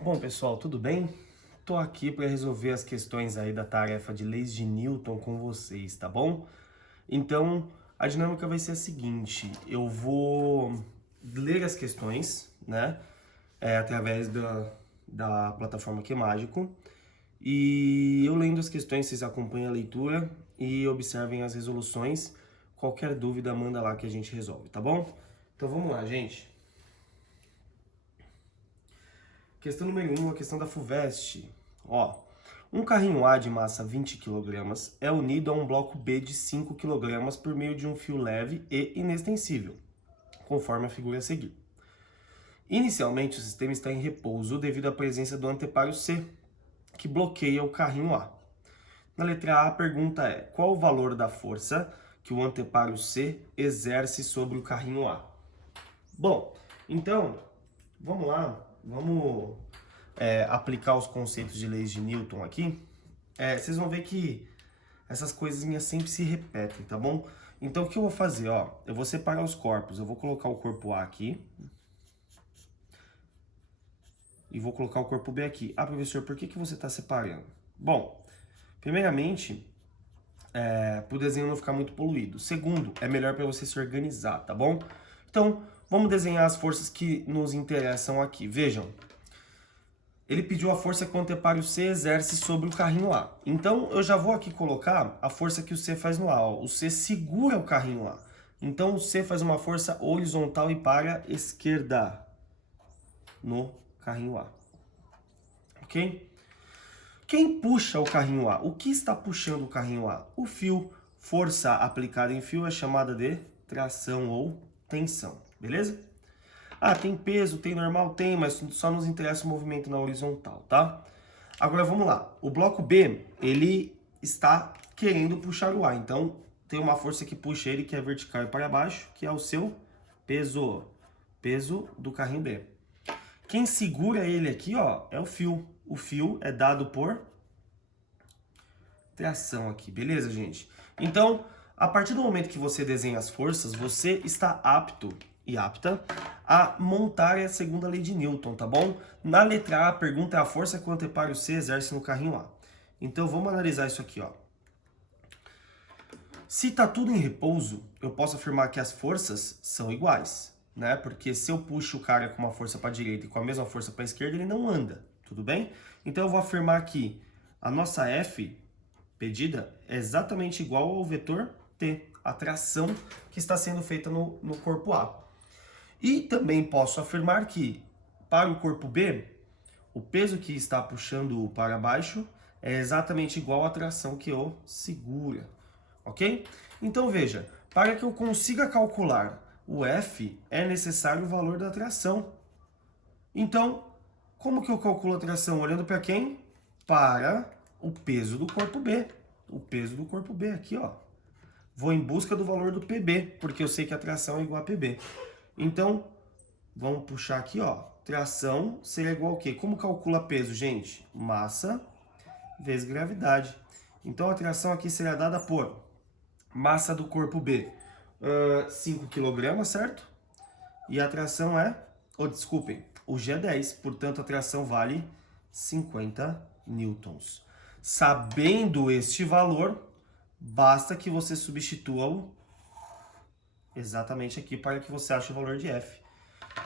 Bom, pessoal, tudo bem? Tô aqui para resolver as questões aí da tarefa de leis de Newton com vocês, tá bom? Então, a dinâmica vai ser a seguinte: eu vou ler as questões, né, através da plataforma QMágico, e eu lendo as questões, vocês acompanham a leitura e observem as resoluções. Qualquer dúvida, manda lá que a gente resolve, tá bom? Então vamos lá, gente. Questão número 1, a questão da FUVEST. Ó, um carrinho A de massa 20 kg é unido a um bloco B de 5 kg por meio de um fio leve e inextensível, conforme a figura a seguir. Inicialmente, o sistema está em repouso devido à presença do anteparo C, que bloqueia o carrinho A. Na letra A, a pergunta é: qual o valor da força que o anteparo C exerce sobre o carrinho A? Bom, então, vamos lá, vamos aplicar os conceitos de leis de Newton aqui. Vocês vão ver que essas coisinhas sempre se repetem, tá bom? Então, o que eu vou fazer, ó? Eu vou separar os corpos. Eu vou colocar o corpo A aqui. E vou colocar o corpo B aqui. Ah, professor, por que você está separando? Bom, primeiramente, para o desenho não ficar muito poluído. Segundo, é melhor para você se organizar, tá bom? Então, vamos desenhar as forças que nos interessam aqui. Vejam, ele pediu a força que o anteparo C exerce sobre o carrinho A. Então, eu já vou aqui colocar a força que o C faz no A. Ó. O C segura o carrinho A. Então, o C faz uma força horizontal e para a esquerda no carrinho A. Ok? Quem puxa o carrinho A? O que está puxando o carrinho A? O fio. Força aplicada em fio é chamada de tração ou tensão. Beleza? Ah, tem peso, tem normal? Tem, mas só nos interessa o movimento na horizontal, tá? Agora vamos lá. O bloco B, ele está querendo puxar o A. Então, tem uma força que puxa ele, que é vertical e para baixo, que é o seu peso. Peso do carrinho B. Quem segura ele aqui, ó, é o fio. O fio é dado por tração aqui, beleza, gente? Então, a partir do momento que você desenha as forças, você está apto e apta a montar a segunda lei de Newton, tá bom? Na letra A, a pergunta é a força que o anteparo C exerce no carrinho A. Então, vamos analisar isso aqui, ó. Se tá tudo em repouso, eu posso afirmar que as forças são iguais, né? Porque se eu puxo o cara com uma força para a direita e com a mesma força para a esquerda, ele não anda, tudo bem? Então, eu vou afirmar que a nossa F pedida é exatamente igual ao vetor T, a tração que está sendo feita no corpo A. E também posso afirmar que, para o corpo B, o peso que está puxando para baixo é exatamente igual à tração que o segura, ok? Então veja, para que eu consiga calcular o F, é necessário o valor da tração. Então, como que eu calculo a tração? Olhando para quem? Para o peso do corpo B. O peso do corpo B aqui, ó. Vou em busca do valor do PB, porque eu sei que a tração é igual a PB. Então, vamos puxar aqui, ó. Tração seria igual ao quê? Como calcula peso, gente? Massa vezes gravidade. Então, a tração aqui será dada por massa do corpo B, 5 kg, certo? E a tração é... desculpem, o G é 10, portanto, a tração vale 50 newtons. Sabendo este valor, basta que você substitua-o exatamente aqui para que você ache o valor de F.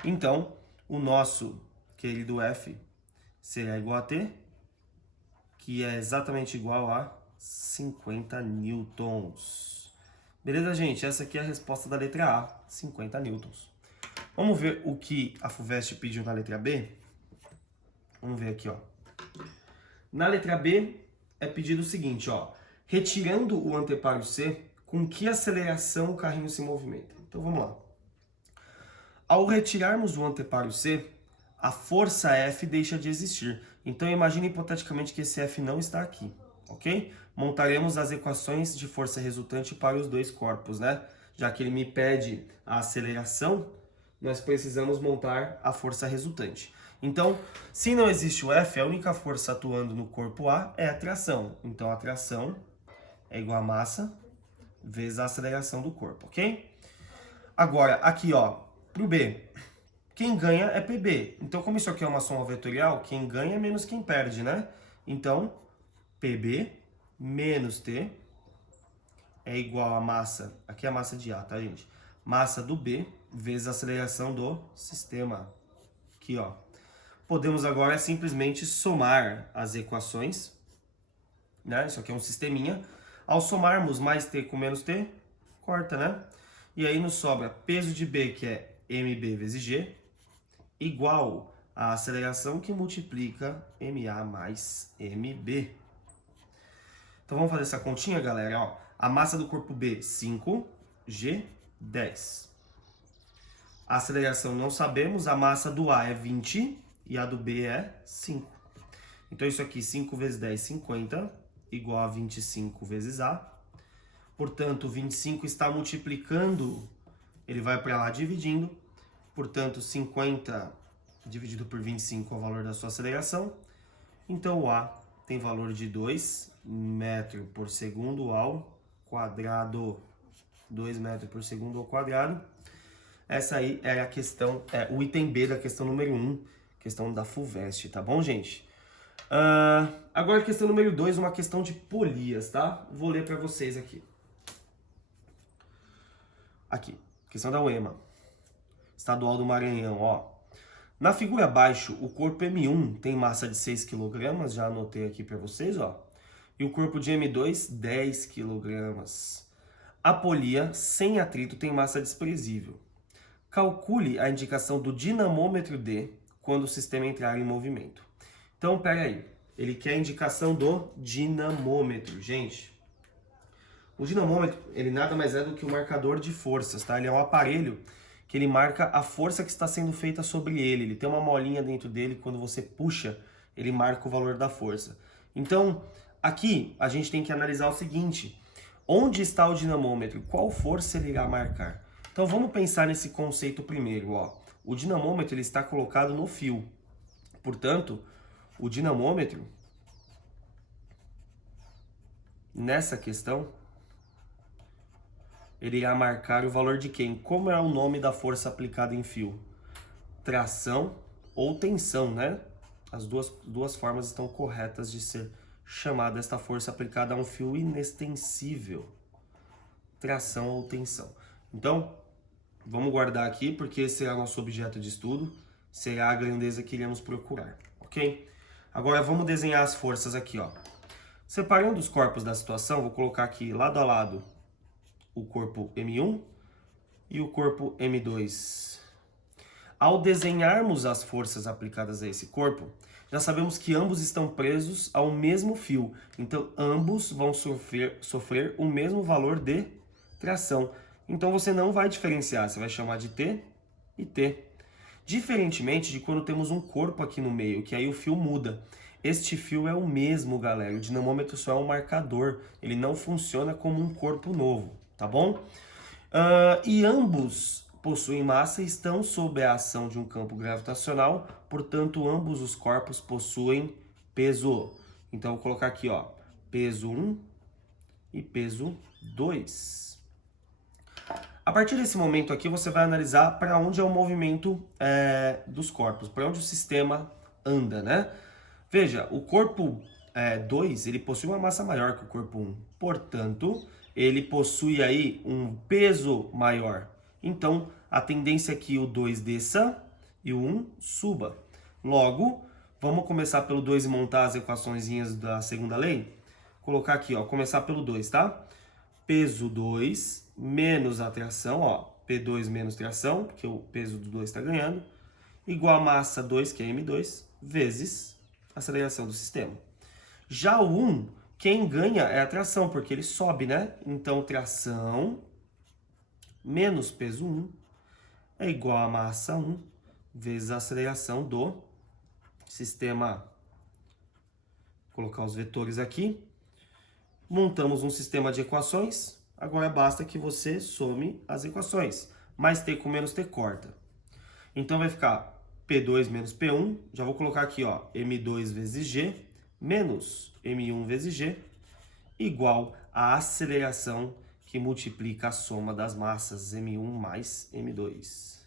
Então, o nosso querido F será igual a T, que é exatamente igual a 50 newtons. Beleza, gente? Essa aqui é a resposta da letra A, 50 newtons. Vamos ver o que a FUVEST pediu na letra B? Vamos ver aqui, ó. Na letra B é pedido o seguinte, ó. Retirando o anteparo C, com que aceleração o carrinho se movimenta? Então vamos lá. Ao retirarmos o anteparo C, a força F deixa de existir. Então imagine hipoteticamente que esse F não está aqui, ok? Montaremos as equações de força resultante para os dois corpos, né? Já que ele me pede a aceleração, nós precisamos montar a força resultante. Então, se não existe o F, a única força atuando no corpo A é a tração. Então, a tração é igual a massa vezes a aceleração do corpo, ok? Agora, aqui, ó, pro B, quem ganha é PB. Então, como isso aqui é uma soma vetorial, quem ganha é menos quem perde, né? Então, PB menos T é igual a massa, aqui é a massa de A, tá, gente? Massa do B vezes a aceleração do sistema. Aqui, ó. Podemos agora simplesmente somar as equações, né? Isso aqui é um sisteminha. Ao somarmos mais T com menos T, corta, né? E aí nos sobra peso de B, que é mB vezes G, igual a aceleração que multiplica MA mais MB. Então vamos fazer essa continha, galera. Ó, a massa do corpo B, 5, G, 10. A aceleração não sabemos, a massa do A é 20 e a do B é 5. Então isso aqui, 5 vezes 10, 50, igual a 25 vezes A. Portanto, 25 está multiplicando, ele vai para lá dividindo. Portanto, 50 dividido por 25 é o valor da sua aceleração. Então, o A tem valor de 2 metros por segundo ao quadrado. 2 metros por segundo ao quadrado. Essa aí é a questão, o item B da questão número 1, questão da FUVEST, tá bom, gente? Agora, questão número 2, uma questão de polias, tá? Vou ler para vocês aqui. Aqui, questão da UEMA, Estadual do Maranhão, ó. Na figura abaixo, o corpo M1 tem massa de 6 kg, já anotei aqui para vocês, ó. E o corpo de M2, 10 kg. A polia, sem atrito, tem massa desprezível. Calcule a indicação do dinamômetro D quando o sistema entrar em movimento. Então, pera aí. Ele quer a indicação do dinamômetro, gente. O dinamômetro, ele nada mais é do que um marcador de forças, tá? Ele é um aparelho que ele marca a força que está sendo feita sobre ele. Ele tem uma molinha dentro dele, quando você puxa, ele marca o valor da força. Então, aqui a gente tem que analisar o seguinte: onde está o dinamômetro? Qual força ele irá marcar? Então vamos pensar nesse conceito primeiro, ó. O dinamômetro ele está colocado no fio. Portanto, o dinamômetro, nessa questão, ele irá marcar o valor de quem? Como é o nome da força aplicada em fio? Tração ou tensão, né? As duas formas estão corretas de ser chamada esta força aplicada a um fio inextensível. Tração ou tensão. Então, vamos guardar aqui, porque esse será nosso objeto de estudo, será a grandeza que iremos procurar, ok? Agora vamos desenhar as forças aqui, ó. Separando os corpos da situação, vou colocar aqui lado a lado o corpo M1 e o corpo M2. Ao desenharmos as forças aplicadas a esse corpo, já sabemos que ambos estão presos ao mesmo fio, então ambos vão sofrer o mesmo valor de tração. Então você não vai diferenciar, você vai chamar de T e T. Diferentemente de quando temos um corpo aqui no meio, que aí o fio muda. Este fio é o mesmo, galera. O dinamômetro só é um marcador, ele não funciona como um corpo novo, tá bom? E ambos possuem massa e estão sob a ação de um campo gravitacional, portanto, ambos os corpos possuem peso. Então, vou colocar aqui, ó, peso 1 e peso 2. A partir desse momento aqui, você vai analisar para onde é o movimento dos corpos, para onde o sistema anda, né? Veja, o corpo 2, ele possui uma massa maior que o corpo 1, portanto, ele possui aí um peso maior. Então, a tendência é que o 2 desça e o 1 suba. Logo, vamos começar pelo 2 e montar as equaçõezinhas da segunda lei? Colocar aqui, ó, começar pelo 2, tá? Peso 2 menos a tração, ó, P2 menos tração, porque o peso do 2 está ganhando, igual a massa 2, que é M2, vezes a aceleração do sistema. Já o 1, quem ganha é a tração, porque ele sobe, né? Então, tração menos peso 1 é igual a massa 1 vezes a aceleração do sistema. Vou colocar os vetores aqui. Montamos um sistema de equações. Agora basta que você some as equações. Mais T com menos T corta. Então vai ficar P2 menos P1. Já vou colocar aqui, ó, M2 vezes G menos M1 vezes G igual a aceleração que multiplica a soma das massas M1 mais M2.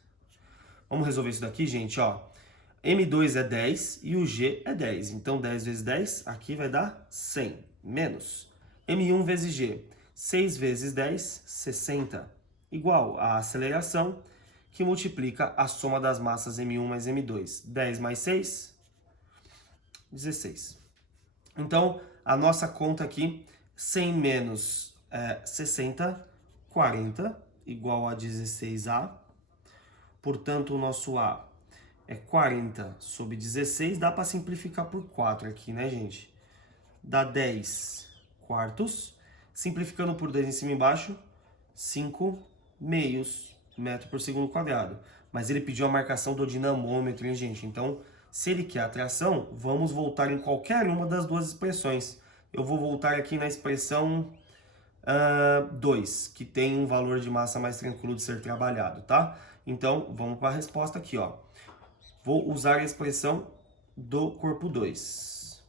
Vamos resolver isso daqui, gente, ó. M2 é 10 e o G é 10. Então, 10 vezes 10, aqui vai dar 100. Menos M1 vezes G. 6 vezes 10, 60. Igual a aceleração, que multiplica a soma das massas M1 mais M2. 10 mais 6, 16. Então, a nossa conta aqui, 100 menos 60, 40, igual a 16A. Portanto, o nosso A é 40 sobre 16. Dá para simplificar por 4 aqui, né, gente? Dá 10 quartos. Simplificando por 2 em cima e embaixo, 5 meios metro por segundo quadrado. Mas ele pediu a marcação do dinamômetro, hein, gente? Então, se ele quer a tração, vamos voltar em qualquer uma das duas expressões. Eu vou voltar aqui na expressão 2, que tem um valor de massa mais tranquilo de ser trabalhado, tá? Então, vamos para a resposta aqui, ó. Vou usar a expressão do corpo 2.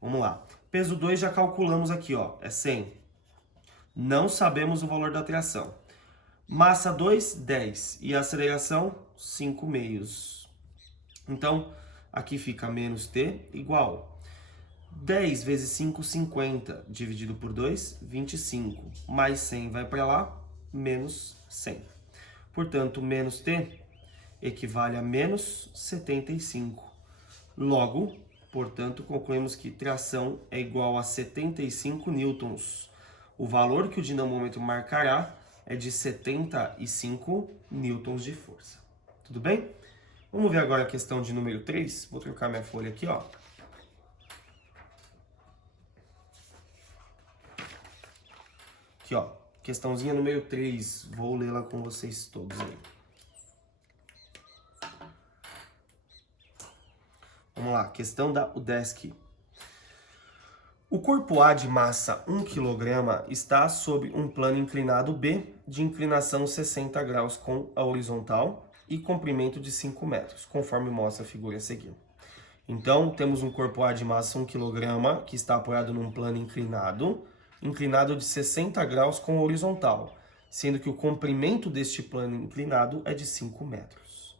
Vamos lá. Peso 2 já calculamos aqui, ó. É 100. Não sabemos o valor da tração. Massa 2, 10. E a aceleração, 5 meios. Então, aqui fica menos T igual 10 vezes 5, 50. Dividido por 2, 25. Mais 100 vai para lá, menos 100. Portanto, menos T equivale a menos 75. Logo, portanto, concluímos que tração é igual a 75 newtons. O valor que o dinamômetro marcará é de 75 newtons de força. Tudo bem? Vamos ver agora a questão de número 3. Vou trocar minha folha aqui, ó. Aqui, ó. Questãozinha número 3. Vou lê-la com vocês todos aí. Vamos lá, questão da UDESC. O corpo A de massa 1 kg está sob um plano inclinado B de inclinação 60 graus com a horizontal e comprimento de 5 metros, conforme mostra a figura a seguir. Então, temos um corpo A de massa 1 kg que está apoiado num plano inclinado de 60 graus com a horizontal, sendo que o comprimento deste plano inclinado é de 5 metros.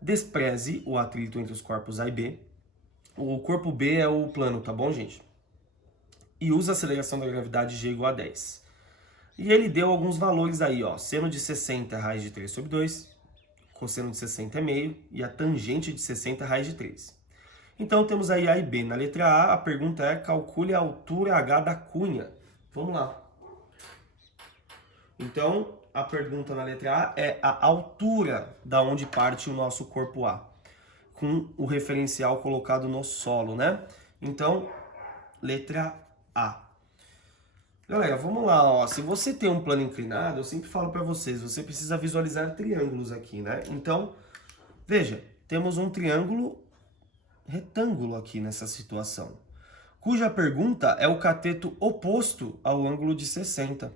Despreze o atrito entre os corpos A e B. O corpo B é o plano, tá bom, gente? E usa a aceleração da gravidade G igual a 10. E ele deu alguns valores aí, ó. Seno de 60 é raiz de 3 sobre 2. Cosseno de 60 é meio. E a tangente de 60 é raiz de 3. Então, temos aí A e B. Na letra A, a pergunta é: calcule a altura H da cunha. Vamos lá. Então, a pergunta na letra A é a altura da onde parte o nosso corpo A, com o referencial colocado no solo, né? Então, letra A. Galera, vamos lá, ó. Se você tem um plano inclinado, eu sempre falo para vocês, você precisa visualizar triângulos aqui, né? Então, veja, temos um triângulo retângulo aqui nessa situação, cuja pergunta é o cateto oposto ao ângulo de 60.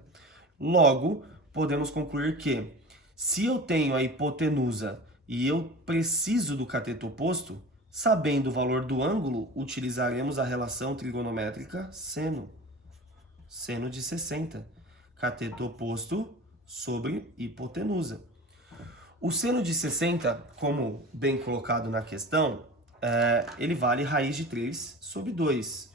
Logo, podemos concluir que, se eu tenho a hipotenusa e eu preciso do cateto oposto, sabendo o valor do ângulo, utilizaremos a relação trigonométrica seno. Seno de 60. Cateto oposto sobre hipotenusa. O seno de 60, como bem colocado na questão, ele vale raiz de 3 sobre 2.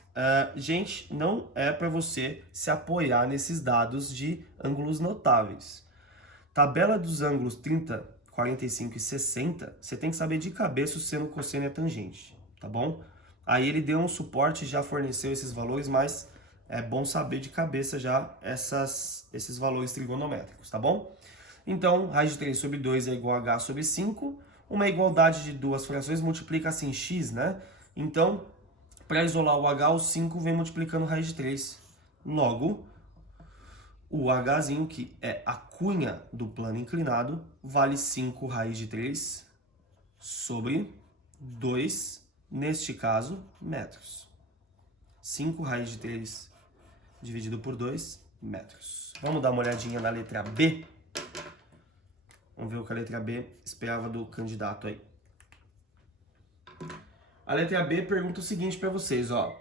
Gente, não é para você se apoiar nesses dados de ângulos notáveis. Tabela dos ângulos 30, 45 e 60, você tem que saber de cabeça o seno, cosseno e a tangente, tá bom? Aí ele deu um suporte e já forneceu esses valores, mas é bom saber de cabeça já esses valores trigonométricos, tá bom? Então, raiz de 3 sobre 2 é igual a h sobre 5. Uma igualdade de duas frações multiplica-se em x, né? Então, para isolar o h, o 5 vem multiplicando raiz de 3. Logo, o hzinho, que é a cunha do plano inclinado, vale 5 raiz de 3 sobre 2, neste caso, metros. 5 raiz de 3 dividido por 2, metros. Vamos dar uma olhadinha na letra B? Vamos ver o que a letra B esperava do candidato aí. A letra B pergunta o seguinte para vocês, ó.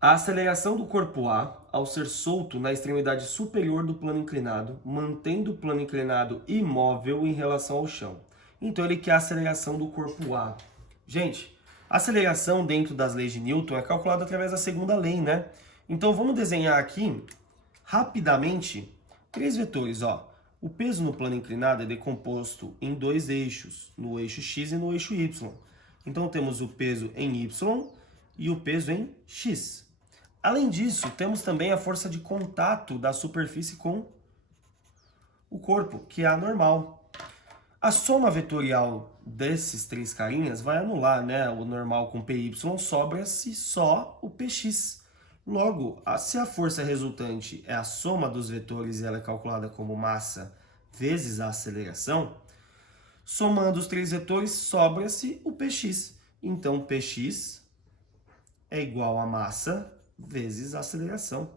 A aceleração do corpo A, ao ser solto na extremidade superior do plano inclinado, mantendo o plano inclinado imóvel em relação ao chão. Então ele quer a aceleração do corpo A. Gente, a aceleração dentro das leis de Newton é calculada através da segunda lei, né? Então vamos desenhar aqui, rapidamente, três vetores, ó. O peso no plano inclinado é decomposto em dois eixos, no eixo x e no eixo y. Então temos o peso em y e o peso em x. Além disso, temos também a força de contato da superfície com o corpo, que é a normal. A soma vetorial desses três carinhas vai anular, né, o normal com PY, sobra-se só o PX. Logo, se a força resultante é a soma dos vetores e ela é calculada como massa vezes a aceleração, somando os três vetores, sobra-se o PX. Então, PX é igual a massa vezes a aceleração.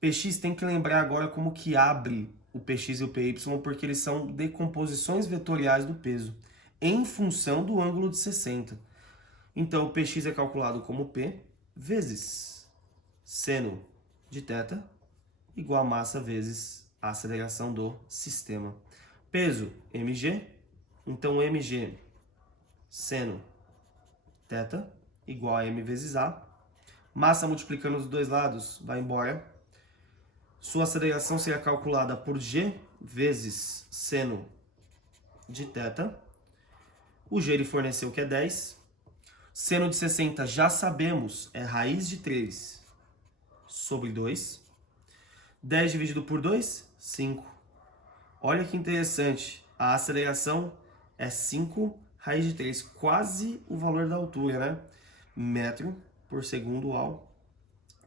PX tem que lembrar agora como que abre o PX e o PY, porque eles são decomposições vetoriais do peso, em função do ângulo de 60. Então, o PX é calculado como P vezes seno de θ, igual a massa vezes a aceleração do sistema. Peso, mg, então mg seno θ, igual a m vezes a. Massa multiplicando os dois lados, vai embora. Sua aceleração será calculada por g vezes seno de θ. O g ele forneceu que é 10. Seno de 60 já sabemos, é raiz de 3 sobre 2. 10 dividido por 2, 5. Olha que interessante, a aceleração é 5 raiz de 3, quase o valor da altura, né? Metro por segundo ao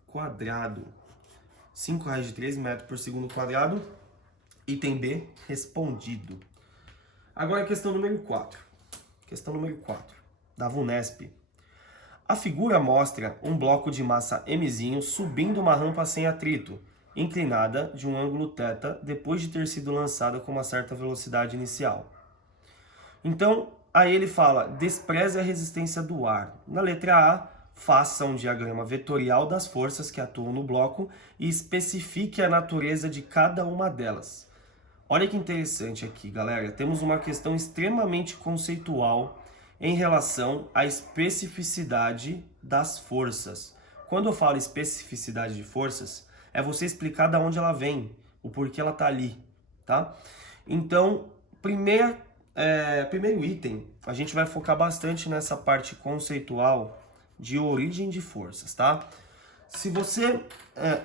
quadrado. 5 raiz de 3 metros por segundo quadrado. Item B, respondido. Agora a questão número 4. Questão número 4, da VUNESP. A figura mostra um bloco de massa mzinho subindo uma rampa sem atrito, inclinada de um ângulo θ, depois de ter sido lançada com uma certa velocidade inicial. Então, aí ele fala, despreze a resistência do ar. Na letra A, faça um diagrama vetorial das forças que atuam no bloco e especifique a natureza de cada uma delas. Olha que interessante aqui, galera. Temos uma questão extremamente conceitual em relação à especificidade das forças. Quando eu falo especificidade de forças, é você explicar de onde ela vem, o porquê ela está ali, tá? Então, primeiro item, a gente vai focar bastante nessa parte conceitual de origem de forças, tá? Se você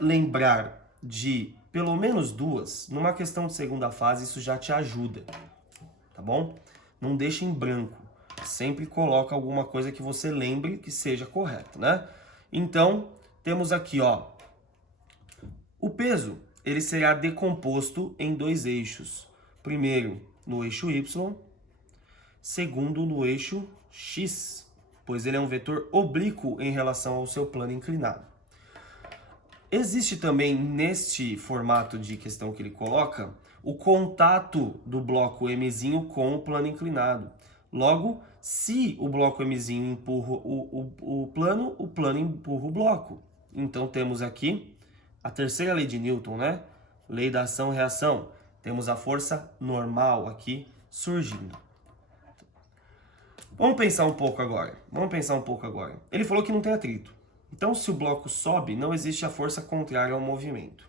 lembrar de pelo menos duas, numa questão de segunda fase, isso já te ajuda, tá bom? Não deixa em branco, sempre coloca alguma coisa que você lembre que seja correta, né? Então, temos aqui, ó, o peso, ele será decomposto em dois eixos. Primeiro, no eixo Y, segundo, no eixo X, pois ele é um vetor oblíquo em relação ao seu plano inclinado. Existe também, neste formato de questão que ele coloca, o contato do bloco Mzinho com o plano inclinado. Logo, se o bloco Mzinho empurra o plano empurra o bloco. Então, temos aqui a terceira lei de Newton, né? Lei da ação-reação. Temos a força normal aqui surgindo. Vamos pensar um pouco agora. Ele falou que não tem atrito. Então, se o bloco sobe, não existe a força contrária ao movimento.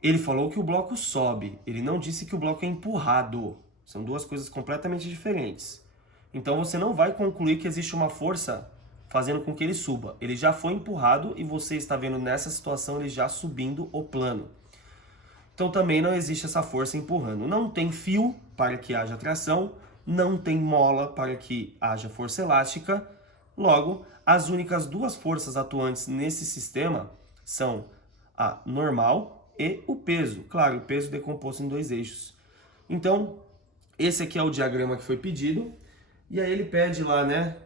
Ele falou que o bloco sobe. Ele não disse que o bloco é empurrado. São duas coisas completamente diferentes. Então, você não vai concluir que existe uma força fazendo com que ele suba. Ele já foi empurrado e você está vendo nessa situação ele já subindo o plano. Então, também não existe essa força empurrando. Não tem fio para que haja tração. Não tem mola para que haja força elástica. Logo, as únicas duas forças atuantes nesse sistema são a normal e o peso. Claro, o peso decomposto em dois eixos. Então, esse aqui é o diagrama que foi pedido. E aí ele pede lá, né,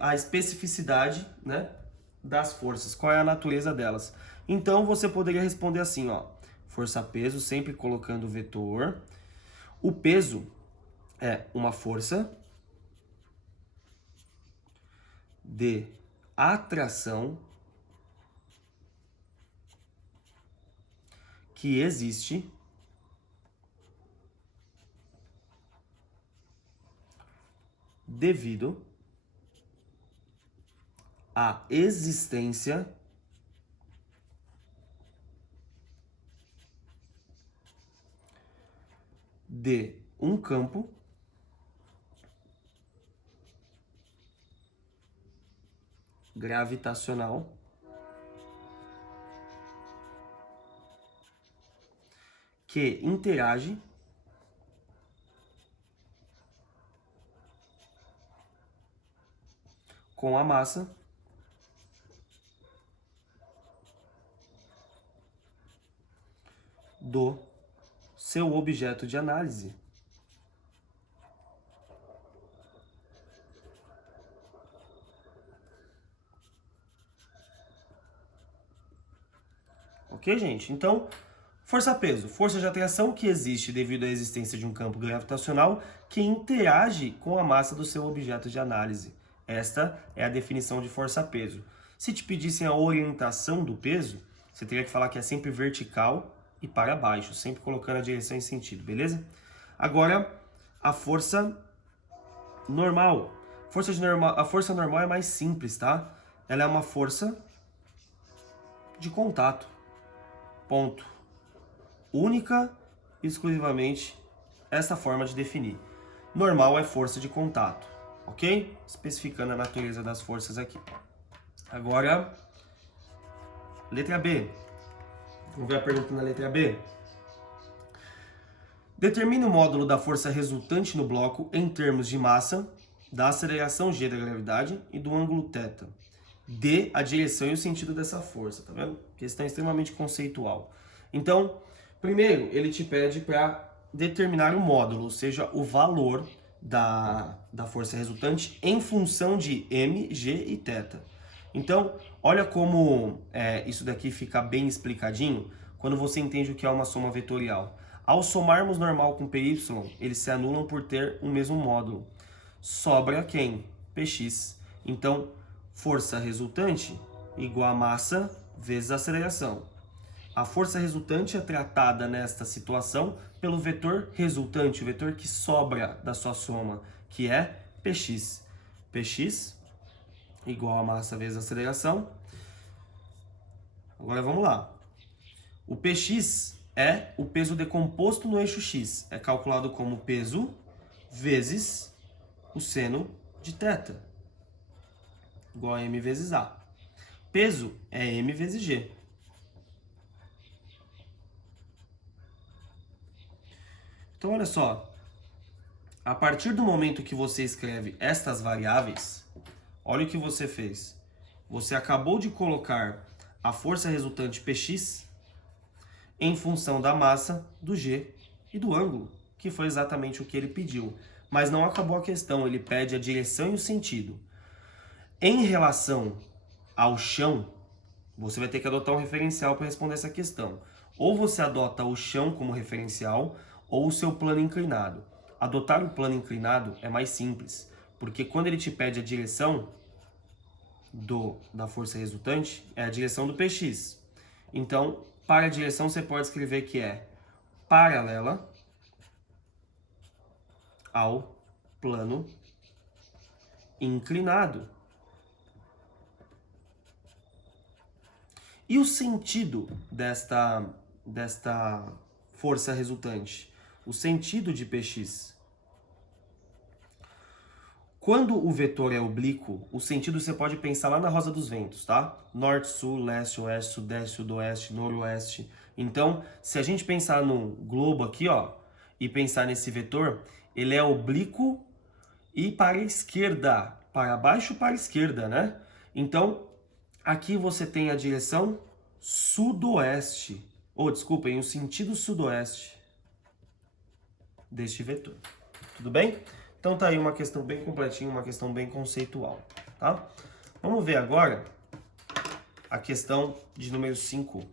a especificidade, né, das forças. Qual é a natureza delas? Então, você poderia responder assim, ó. Força-peso, sempre colocando o vetor. O peso é uma força de atração que existe devido à existência de um campo gravitacional que interage com a massa do seu objeto de análise. Ok, gente? Então, força-peso. Força de atração que existe devido à existência de um campo gravitacional que interage com a massa do seu objeto de análise. Esta é a definição de força-peso. Se te pedissem a orientação do peso, você teria que falar que é sempre vertical e para baixo, sempre colocando a direção em sentido, beleza? Agora, a força normal. A força normal é mais simples, tá? Ela é uma força de contato. Ponto. Única e exclusivamente essa forma de definir. Normal é força de contato, ok? Especificando a natureza das forças aqui. Agora, letra B. Vamos ver a pergunta na letra B. Determine o módulo da força resultante no bloco em termos de massa, da aceleração g da gravidade e do ângulo θ. Dê a direção e o sentido dessa força, tá vendo? Questão extremamente conceitual. Então, primeiro, ele te pede para determinar o módulo, ou seja, o valor da força resultante em função de m, g e θ. Então, olha como isso daqui fica bem explicadinho quando você entende o que é uma soma vetorial. Ao somarmos normal com py, eles se anulam por ter o mesmo módulo. Sobra quem? Px. Então, força resultante igual a massa vezes a aceleração. A força resultante é tratada nesta situação pelo vetor resultante, o vetor que sobra da sua soma, que é Px. Px igual a massa vezes a aceleração. Agora vamos lá. O Px é o peso decomposto no eixo x. É calculado como peso vezes o seno de θ, igual a m vezes a. Peso é m vezes g. Então, olha só. A partir do momento que você escreve estas variáveis, olha o que você fez. Você acabou de colocar a força resultante Px em função da massa, do g e do ângulo, que foi exatamente o que ele pediu. Mas não acabou a questão, ele pede a direção e o sentido. Em relação ao chão, você vai ter que adotar um referencial para responder essa questão. Ou você adota o chão como referencial, ou o seu plano inclinado. Adotar o plano inclinado é mais simples, porque quando ele te pede a direção da força resultante, é a direção do Px. Então, para a direção, você pode escrever que é paralela ao plano inclinado. E o sentido desta força resultante? O sentido de Px. Quando o vetor é oblíquo, o sentido você pode pensar lá na rosa dos ventos, tá? Norte, sul, leste, oeste, sudeste, sudoeste, noroeste. Então, se a gente pensar no globo aqui, ó, e pensar nesse vetor, ele é oblíquo e para a esquerda, para baixo, para a esquerda, né? Então, aqui você tem a direção sudoeste, ou desculpem, o sentido sudoeste deste vetor. Tudo bem? Então tá aí uma questão bem completinha, uma questão bem conceitual, tá? Vamos ver agora a questão de número 5.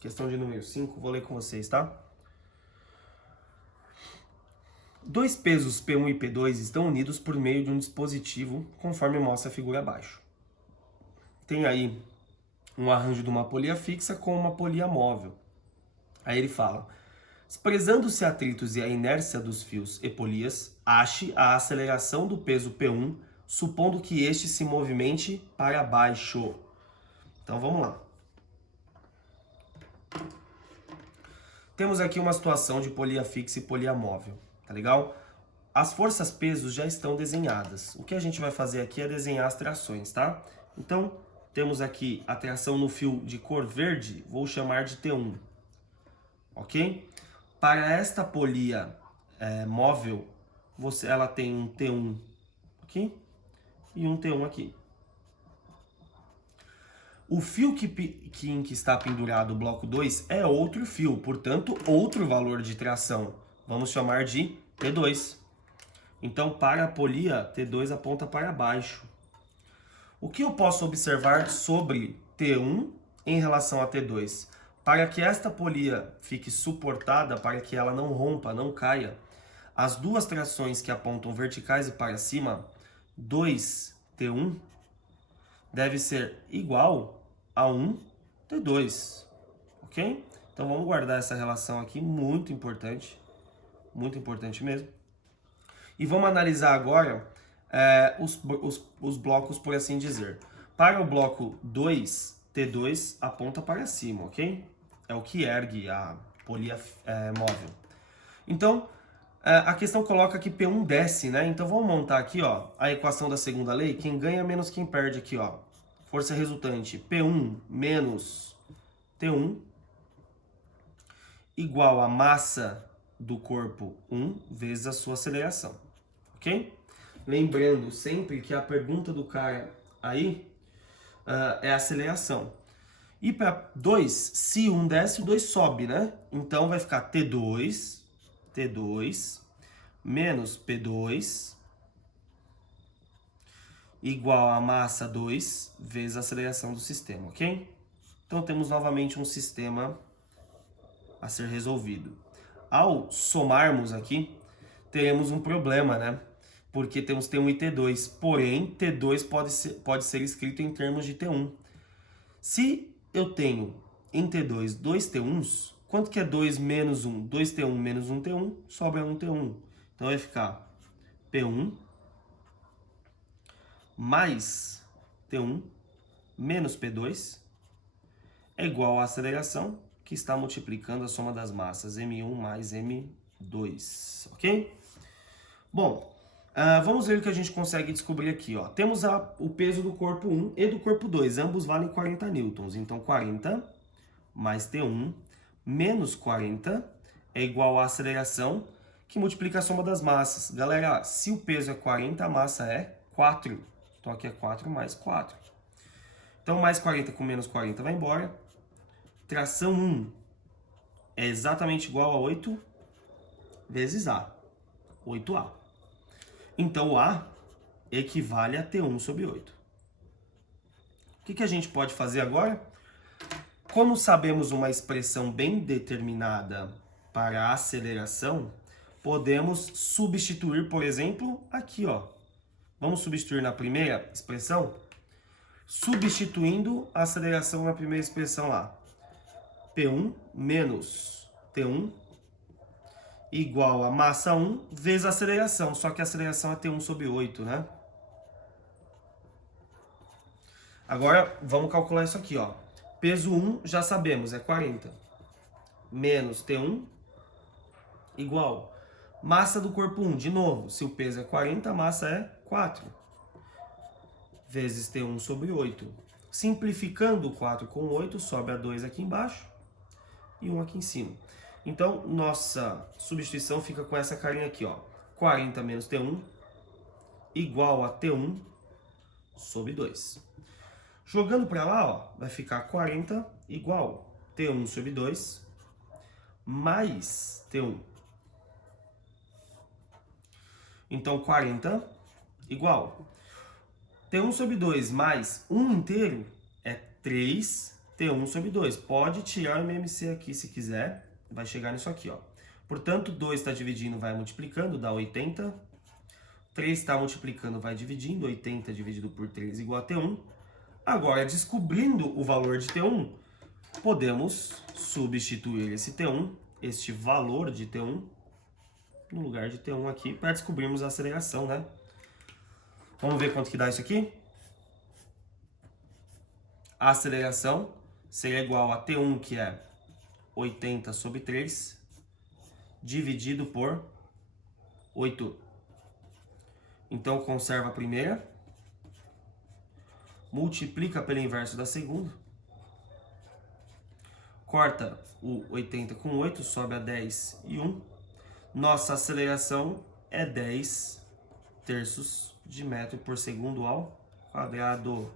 Questão de número 5, vou ler com vocês, tá? Dois pesos P1 e P2 estão unidos por meio de um dispositivo, conforme mostra a figura abaixo. Tem aí um arranjo de uma polia fixa com uma polia móvel. Aí ele fala: desprezando-se atritos e a inércia dos fios e polias, ache a aceleração do peso P1, supondo que este se movimente para baixo. Então vamos lá. Temos aqui uma situação de polia fixa e polia móvel, tá legal? As forças pesos já estão desenhadas. O que a gente vai fazer aqui é desenhar as trações, tá? Então, temos aqui a tração no fio de cor verde, vou chamar de T1, ok? Para esta polia móvel, ela tem um T1 aqui e um T1 aqui. O fio em que está pendurado o bloco 2 é outro fio, portanto, outro valor de tração. Vamos chamar de T2. Então, para a polia, T2 aponta para baixo. O que eu posso observar sobre T1 em relação a T2? Para que esta polia fique suportada, para que ela não rompa, não caia, as duas trações que apontam verticais e para cima, 2T1, deve ser igual a 1T2, ok? Então vamos guardar essa relação aqui, muito importante mesmo. E vamos analisar agora os blocos, por assim dizer. Para o bloco 2, T2 aponta para cima, ok? É o que ergue a polia móvel. Então, a questão coloca que P1 desce, né? Então vamos montar aqui, ó, a equação da segunda lei. Quem ganha menos quem perde aqui, ó. Força resultante, P1 menos T1, igual a massa do corpo 1 vezes a sua aceleração, ok? Lembrando sempre que a pergunta do cara aí é a aceleração. E para 2, se 1 desce, o 2 sobe, né? Então vai ficar T2 menos P2 igual a massa 2 vezes a aceleração do sistema, ok? Então temos novamente um sistema a ser resolvido. Ao somarmos aqui, teremos um problema, né? Porque temos T1 e T2, porém T2 pode ser escrito em termos de T1. Se eu tenho em T2 dois T1s, quanto que é 2 menos 1? 2T1 menos 1T1, sobra 1T1. Então vai ficar P1 mais T1 menos P2 é igual à aceleração, que está multiplicando a soma das massas M1 mais M2, ok? Bom, vamos ver o que a gente consegue descobrir aqui, ó. Temos o peso do corpo 1 e do corpo 2, ambos valem 40 newtons. Então, 40 mais T1 menos 40 é igual à aceleração, que multiplica a soma das massas. Galera, se o peso é 40, a massa é 4. Então, aqui é 4 mais 4. Então, mais 40 com menos 40 vai embora. Tração 1 é exatamente igual a 8 vezes A. 8A. Então, o A equivale a T1 sobre 8. O que a gente pode fazer agora? Como sabemos uma expressão bem determinada para a aceleração, podemos substituir, por exemplo, aqui, ó. Vamos substituir na primeira expressão? Substituindo a aceleração na primeira expressão lá. P1 menos T1 igual a massa 1 vezes a aceleração. Só que a aceleração é T1 sobre 8, né? Agora, vamos calcular isso aqui, ó. Peso 1, já sabemos, é 40. Menos T1 igual. Massa do corpo 1, de novo, se o peso é 40, a massa é 4. Vezes T1 sobre 8. Simplificando o 4 com 8, sobra 2 aqui embaixo e 1 aqui em cima. Então, nossa substituição fica com essa carinha aqui, ó. 40 menos T1 igual a T1 sobre 2. Jogando para lá, ó, vai ficar 40 igual T1 sobre 2 mais T1. Então, 40 igual T1 sobre 2 mais 1 inteiro é 3 T1 sobre 2. Pode tirar o MMC aqui se quiser, vai chegar nisso aqui, ó. Portanto, 2 está dividindo, vai multiplicando, dá 80. 3 está multiplicando, vai dividindo, 80 dividido por 3 igual a T1. Agora, descobrindo o valor de T1, podemos substituir esse T1, este valor de T1, no lugar de T1 aqui, para descobrirmos a aceleração, né? Vamos ver quanto que dá isso aqui? A aceleração seria igual a T1, que é 80 sobre 3, dividido por 8. Então, conserva a primeira, multiplica pelo inverso da segunda, corta o 80 com 8, sobe a 10 e 1. Nossa aceleração é 10 terços de metro por segundo ao quadrado.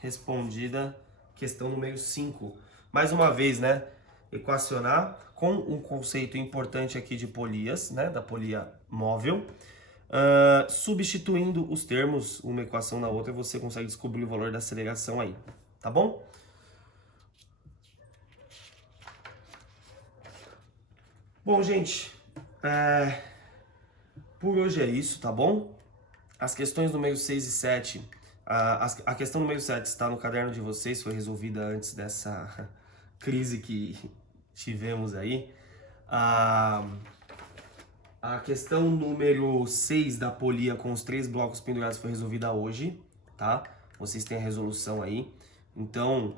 Respondida questão número 5. Mais uma vez, né? Equacionar com um conceito importante aqui de polias, né? Da polia móvel. Substituindo os termos, uma equação na outra, você consegue descobrir o valor da aceleração aí, tá bom? Bom, gente, por hoje é isso, tá bom? As questões número 6 e 7, a questão número 7 está no caderno de vocês, foi resolvida antes dessa crise que tivemos aí. A questão número 6 da polia com os 3 blocos pendurados foi resolvida hoje, tá? Vocês têm a resolução aí. Então,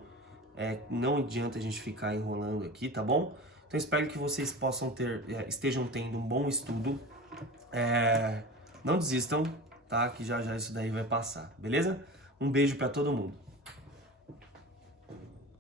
não adianta a gente ficar enrolando aqui, tá bom? Então, espero que vocês estejam tendo um bom estudo. Não desistam, tá? Que já já isso daí vai passar, beleza? Um beijo pra todo mundo.